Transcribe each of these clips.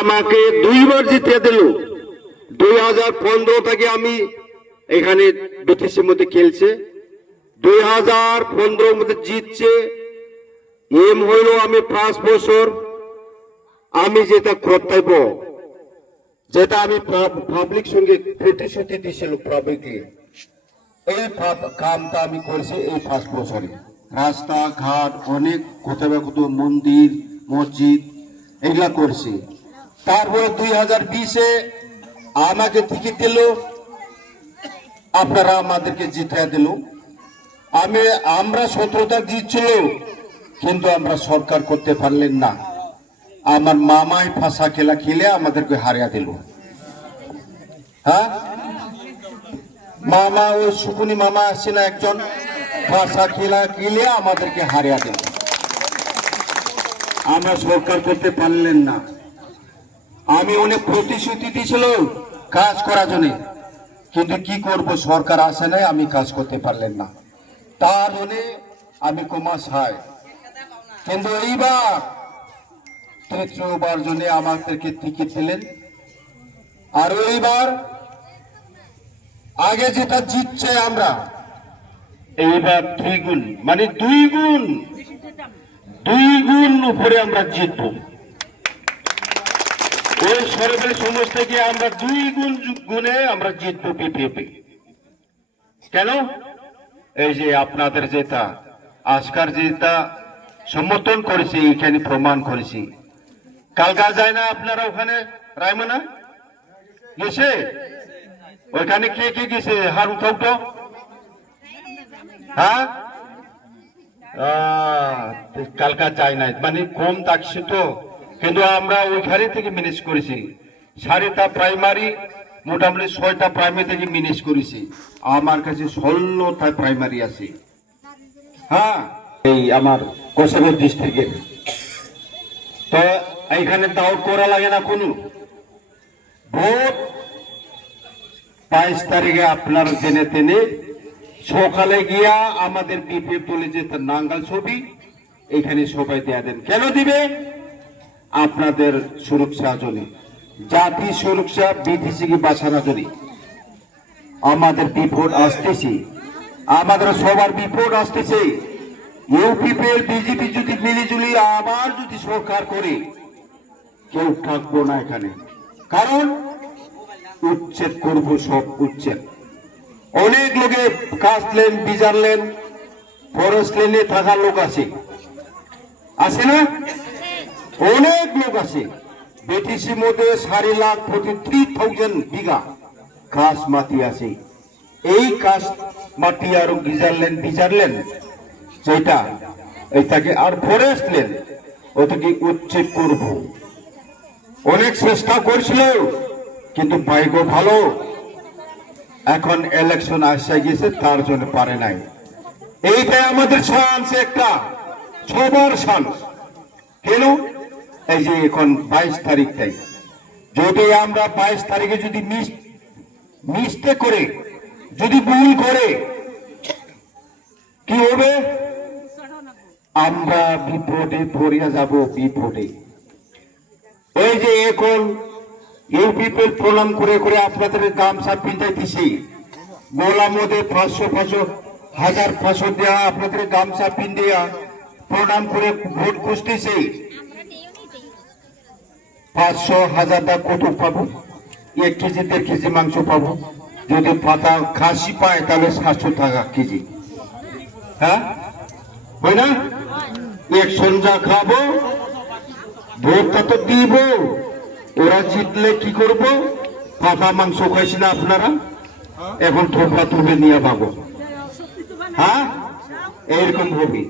আমাকে 2বার জিতিয়ে দিল। 2015 থেকে আমি এখানে বিটিসির মধ্যে খেলছে, 2015 মধ্যে জিতছে। এম হইল আমি 5 বছর আমি যেটা কর্তব্য, যেটা আমি পাবলিক সঙ্গে প্রতিশ্রুতি দিয়েছিল পাবলিকলি, এই কামটা আমি করছি এই 5 বছরে। রাস্তাঘাট অনেক কোথাও মন্দির মসজিদ এগুলা করছি। তারপরে 2020-এ আমাকে টিকিট দিল, আপনারা আমাদেরকে জিতিয়ে দিল। আমরা 17টা জিতছিল, কিন্তু আমরা সরকার করতে পারলেন না। আমার মামাই ফাঁসা খেলা খেলে আমাদেরকে হারিয়ে দিল। হ্যাঁ, মামা ওই সুকুনি মামা আসছে না একজন, ফাঁসা খেলা খেলে আমাদেরকে হারিয়ে দিল। আমরা সরকার করতে পারলেন না। আমি অনেক প্রতিশ্রুতি দিয়েছিল কাজ করার জন্য, কিন্তু কি করব, সরকার আসে নাই, আমি কাজ করতে পারলেন না। তার জন্য আমি কুমার সাই। কিন্তু এইবার তৃতীয়বার জন্য আমাদেরকে টিকিট দিলেন। আর এইবার আগে যেটা জিতছে আমরা, এইবার 2 গুণ, মানে 2 গুণ উপরে আমরা জিতব। ওই সরকারি সমস্ত থেকে আমরা 2 গুণে আমরা জিতবো বিপিএপি। কেন? এই যে আপনাদের যেটা আজকার যেটা সমর্থন করেছি, এখানে প্রমাণ করেছি। কালকা যায় না আপনারা ওখানে রায়মনা গেছে? ওইখানে কে কে গেছে? হার উঠাও তো। হ্যাঁ, কালকা যায় নাই, মানে কম থাকছে তো, কিন্তু আমরা ওইখানে থেকে ম্যানেজ করেছি। 4টা প্রাইমারি, মোটামুটি 6টা প্রাইমারি থেকে ম্যানেজ করেছি। আমার কাছে 16টা প্রাইমারি আছে। হ্যাঁ, এই আমার কোষাগর ডিস্ট্রিক্টের। তো এইখানে তাও করা লাগে না কোনো ভোট। 22 তারিখে আপনার জেনে তেনে সকালে গিয়া আমাদের বিপিএফ দলে যে নাঙ্গাল ছবি এখানে সবাই দেয়া দেন। কেন দিবে? আপনাদের সুরক্ষা জন্য, জাতি সুরক্ষা, বিটিসি কি বাঁচানোর জন্য। আমাদের বিপদ আসতেছে, আমাদের সবার বিপদ আসতেছে। ইউপিপিএল বিজেপি যদি মিলিজুলি আবার যদি সরকার করে, কেউ থাকবো না এখানে। কারণ উচ্ছেদ করবো, সব উচ্ছেদ। অনেক লোকে কাস্ট লেন, বিজার লেন, ফরেস্ট লেনে থাকার লোক আছে, আছে না? অনেক লোক আছে। বিটিসির মধ্যে 4 লাখ 43,000 বিঘা কাশ মাটি আছে। এই কাশ মাটি আর বিজার লেন যেটা, এটাকে আর ফরেস্ট লেন, ওটাকে উচ্ছেদ করব। অনেক চেষ্টা করছিল, কিন্তু ভাগ্য ভালো, এখন ইলেকশন আসে গেছে, তার জন্য পারে নাই। এইটাই আমাদের চান্স, একটা সবার চান্স। কেন? এই যে এখন 22 তারিখটাই, যদি আমরা 22 তারিখে যদি মিস্টেক করে, যদি ভুল করে, কি হবে? আমরা বিপদে পড়িয়া যাব, বিপদে। এই যে এখন ইউপিপিএল প্রণাম করে করে আপনাদের গামছা পিঁধাইতেছি, গোলার মধ্যে 500 1,500 দেওয়া আপনাদের গামছা পিঁধিয়া প্রণাম করে ভোট খুঁজতেছে। 500 1000 টাকা কত পাবো? 1 কেজি 1.5 কেজি মাংস পাবো। যদি পাতা খাসি পায় তাহলে 700 টাকা কেজি। হ্যাঁ, হয় না? এক সঞ্জা খাবো, ভোটটা তো দিব। ওরা জিতলে কি করব? পাতা মাংস খাইছি না আপনারা, এখন থোপা তুলে নিয়ে পাবো। হ্যাঁ, এইরকম হবে।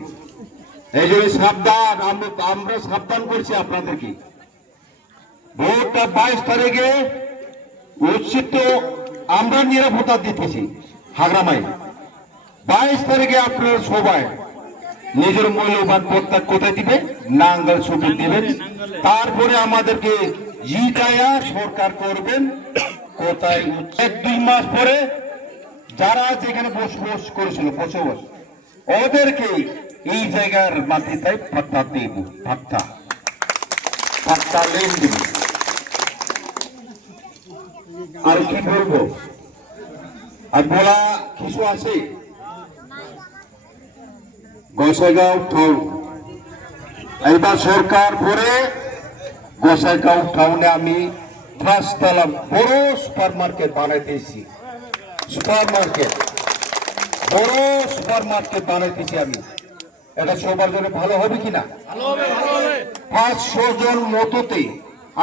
এই জন্য সাবধান, আমরা সাবধান করছি আপনাদেরকে। ভোটটা 22 তারিখে উচিত, আমরা নিরাপত্তা দিতেছি হাগরামাই। 22 তারিখে আপনারা সবাই নিজের মূল্যবান ভোটটা কোথায় দিবে? নাঙ্গল ছবি দিবেন। তারপরে আমাদেরকে জিতায়া সরকার করবেন। কোথায়? 1-2 মাস পরে যারা যেখানে বসবাস করেছিল বসবাস, ওদেরকে এই জায়গার মাটিতে পাত্তা দিব, পাত্তা লেন দিব। আর কি বলবো, আর বলা কিছু আছে? গোসাইগাঁও টাউন, এইবার সরকার পরে গোসাইগাঁও টাউনে আমি 5 তলা বড় সুপার মার্কেট বানাইতেছি। বড় সুপার মার্কেট বানাইতেছি আমি। এটা সবার জন্য ভালো হবে কিনা? 500 জন মতোতে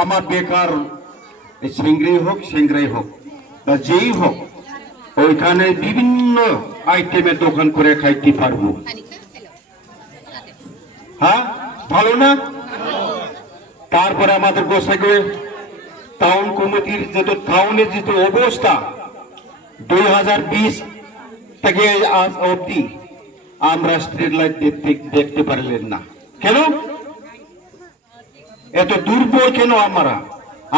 আমার বেকার সিংড়াই হোক বা যেই হোক, ওইখানে বিভিন্ন আইটেমের দোকান করে খাইতে পারবো। হ্যাঁ, ভালো না? তারপরে আমাদের গোসাইগাঁও টাউন কমিটির টাউনের যে অবস্থা, 2020 থেকে আজ অবধি আমরা স্ট্রিট লাইট দেখতে পারলেন না। কেন এত দুর্বল? কেন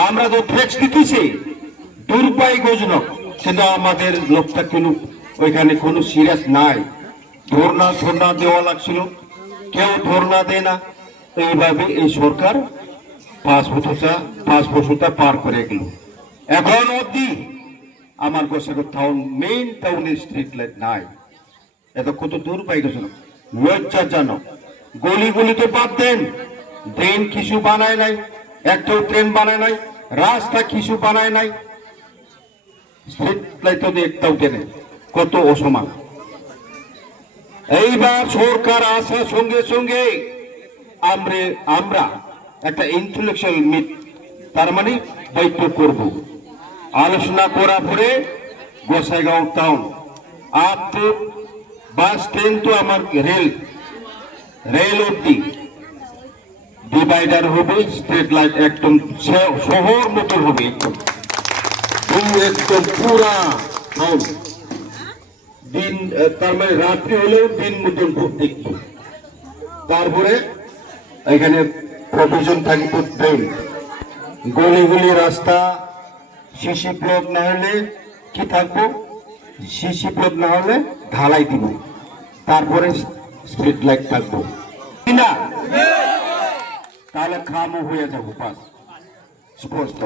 আমরা তো ট্যাক্স দিতেছি, দুর্ভাগ্যজনক। কিন্তু আমাদের লোকটা কেন ওইখানে কোনো সিরিয়াস নাই। ধর্ণা দেওয়া লাগছিল, কেউ ধর্ণা দেয় না। এইভাবে এই সরকার 5 বছরটা পার করে গেল। এখন অবধি আমার গোসাইগাঁও টাউন মেইন টাউনের স্ট্রিট লাইট নাই। এত কত দুর্ভাগ্যজনক, লজ্জাজনক। গলি তো বাদ দেন, ড্রেন কিছু বানায় নাই, একটাও ট্রেন বানায় নাই, রাস্তা কিছু বানায় নাই, স্ট্রিট লাইট তো একটাও দেয়। কত অসমান। এইবার সরকার আসার সঙ্গে সঙ্গে আমরা একটা ইন্টেলেকচুয়াল মিট, তার মানে বৈঠক করব। আলোচনা করার পরে Gossaigaon town up to bus stand তো আমার রেল অব্দি ডিভাইডার হবে, স্ট্রিট লাইট একদম শহর মতো হবে, একদম পুরা টাউন। দিন তার মানে রাত্রি হলেও দিন মতন দেখবো। তারপরে এখানে প্রভিশন থাকবে ট্রেন, গলি রাস্তা সিসি ব্লক না হলে কি থাকবো, সিসি ব্লক না হলে ঢালাই দিব, তারপরে স্ট্রিট লাইট থাকবো কিনা? তাহলে খামো হয়ে যাবো। পাস স্পষ্ট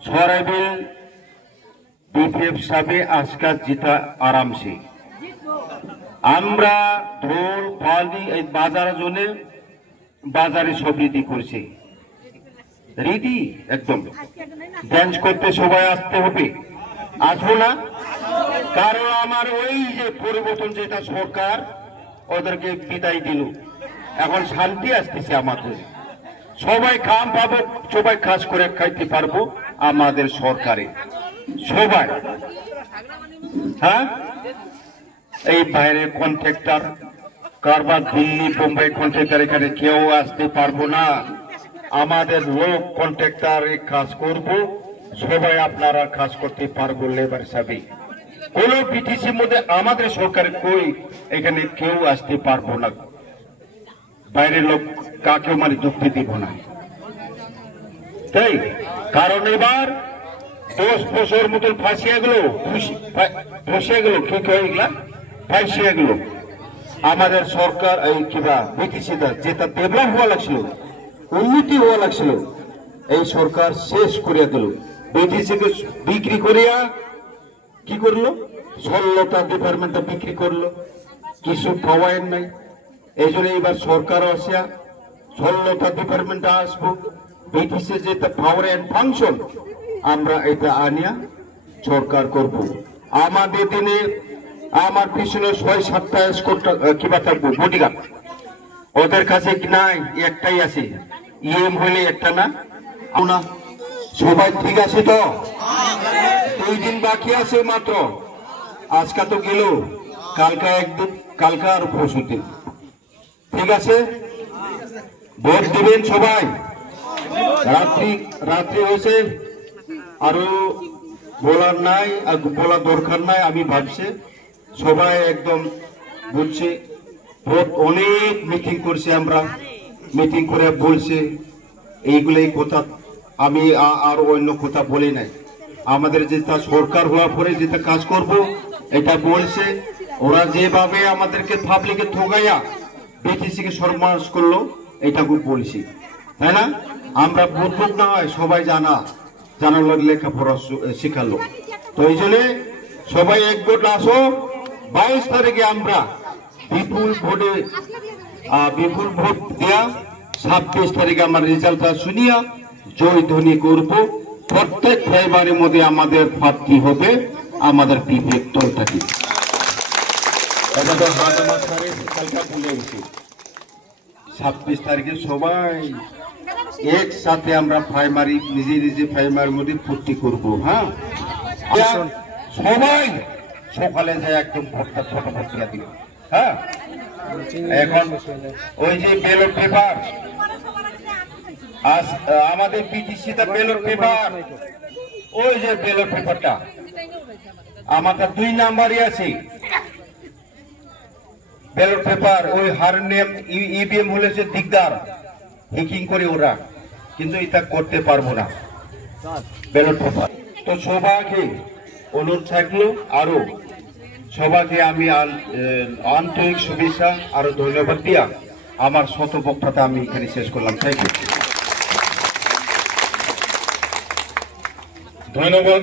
সরাইবিল বিপিএফ সাবে আজকাল জিতা আরামসে। আমরা ঢোল পালি এই বাজার জন্য বাজারে সব রেডি করছে, রেডি একদম। ডান্স করতে সবাই আসতে হবে, আসবো না? কারণ আমার ওই যে পরিবর্তন যেটা সরকার ওদেরকে বিদায় দিল, এখন শান্তি আসতেছে আমাদের। সবাই খাম পাবো, সবাই কাজ করে খাইতে পারবো আমাদের সরকারে সবাই। হ্যাঁ, এই বাইরে কন্ট্রাক্টর কারবার দিল্লি বোম্বাই কন্ট্রাক্টর এখানে কেউ আসতে পারবো না। আমাদের লোক কন্ট্রাক্টর কাজ করব, সবাই আপনারা কাজ করতে পারবো লেবার হিসাবে। কোন বিটিসির মধ্যে আমাদের সরকারের কই এখানে কেউ আসতে পারবো না, বাইরের লোক কাকেও মানে যুক্তি দিব না। তাই কারণ এবার 10 বছর মতন ফাঁসিয়ে গেল, কি কয়ে গেলা ফাঁসিয়ে গেল। আমাদের সরকার এই কিবা বিটিসিটা যেটা ডেভেলপ হওয়া লাগছিল, উন্নতি হওয়া লাগছিল, এই সরকার শেষ করিয়া দিল। বিটিসিকে বিক্রি করিয়া কি করলো, 16টা ডিপার্টমেন্টে বিক্রি করলো, কিছু পাওয়ার নাই। এই জন্য এবার সরকার আসিয়া 16টা ডিপার্টমেন্টে আসবো, বিটিসি যেটা পাওয়ার এন্ড ফাংশন আমরা এটা আনিয়া সরকার করব। আমাদের দিনে আমার পিছনে 6-7টা এসকর্ট কিবা থাকবো বডিগার্ড, ওদের কাছে নাই, একটাই আছে। ইএম হইলে একটা না। সবাই ঠিক আছে তো? 2 দিন বাকি আছে মাত্র, আজকে তো গেল, কালকা একদিন, কালকা আর পরশু দিন। ঠিক আছে, ভোট দিবেন সবাই। রাত্রি হয়েছে, আরো বলার নাই, আর বলার দরকার নাই। আমি ভাবছি সবাই একদম বলছে, ভোট অনেক মিটিং করছে, আমরা মিটিং করে বলছে এইগুলোই কথা। আমি আর অন্য কথা বলি নাই। আমাদের যেটা সরকার হওয়ার পরে যেটা কাজ করব এটা বলছে। ওরা যেভাবে আমাদেরকে পাবলিকে ঠকাইয়া বিটিসিকে সর্বনাশ করলো, এটা খুব বলছি, তাই না? আমরা বুঝবুক না হয়, সবাই জানা জানালো, লেখাপড়া শিখালো। তো এই জন্য সবাই একগোট আসো। 22 তারিখে আমরা বিপুল ভোট দেয়া, 26 তারিখে আমার রেজাল্টটা শুনিয়া জয় ধ্বনি করব। প্রত্যেক প্রাইমারির মধ্যে আমাদের প্রার্থী হবে আমাদের বিপিএফ দলটাকে। এটা তো হাত আমার সারে কালকা ভুলে গেছি। 26 তারিখে সবাই একসাথে আমরা প্রাইমারি নিজে প্রাইমারির মধ্যে ভর্তি করব। হ্যাঁ, সবাই সকালে যায় একদম ভোটটা ফটাফট দিয়ে দিবে। হ্যাঁ, এখন ওই যে ব্যালট পেপার, আজ আমাদের বিটিসিতে ব্যালট পেপার, ওই যে ব্যালট পেপারটা আমাদের 2 নাম্বারই আছে ব্যালট পেপার। ওই হারনেম ইভিএম হলে যে দিকদার হ্যাকিং করে ওরা, কিন্তু এটা করতে পারবো না ব্যালট পেপার। তো সবাইকে অনুরোধ থাকলো, আরো সবাইকে আমি আন্তরিক শুভেচ্ছা আরো ধন্যবাদ দিয়া আমার শত বক্তব্যটা আমি এখানে শেষ করলাম। থ্যাংক ইউ, ধন্যবাদ।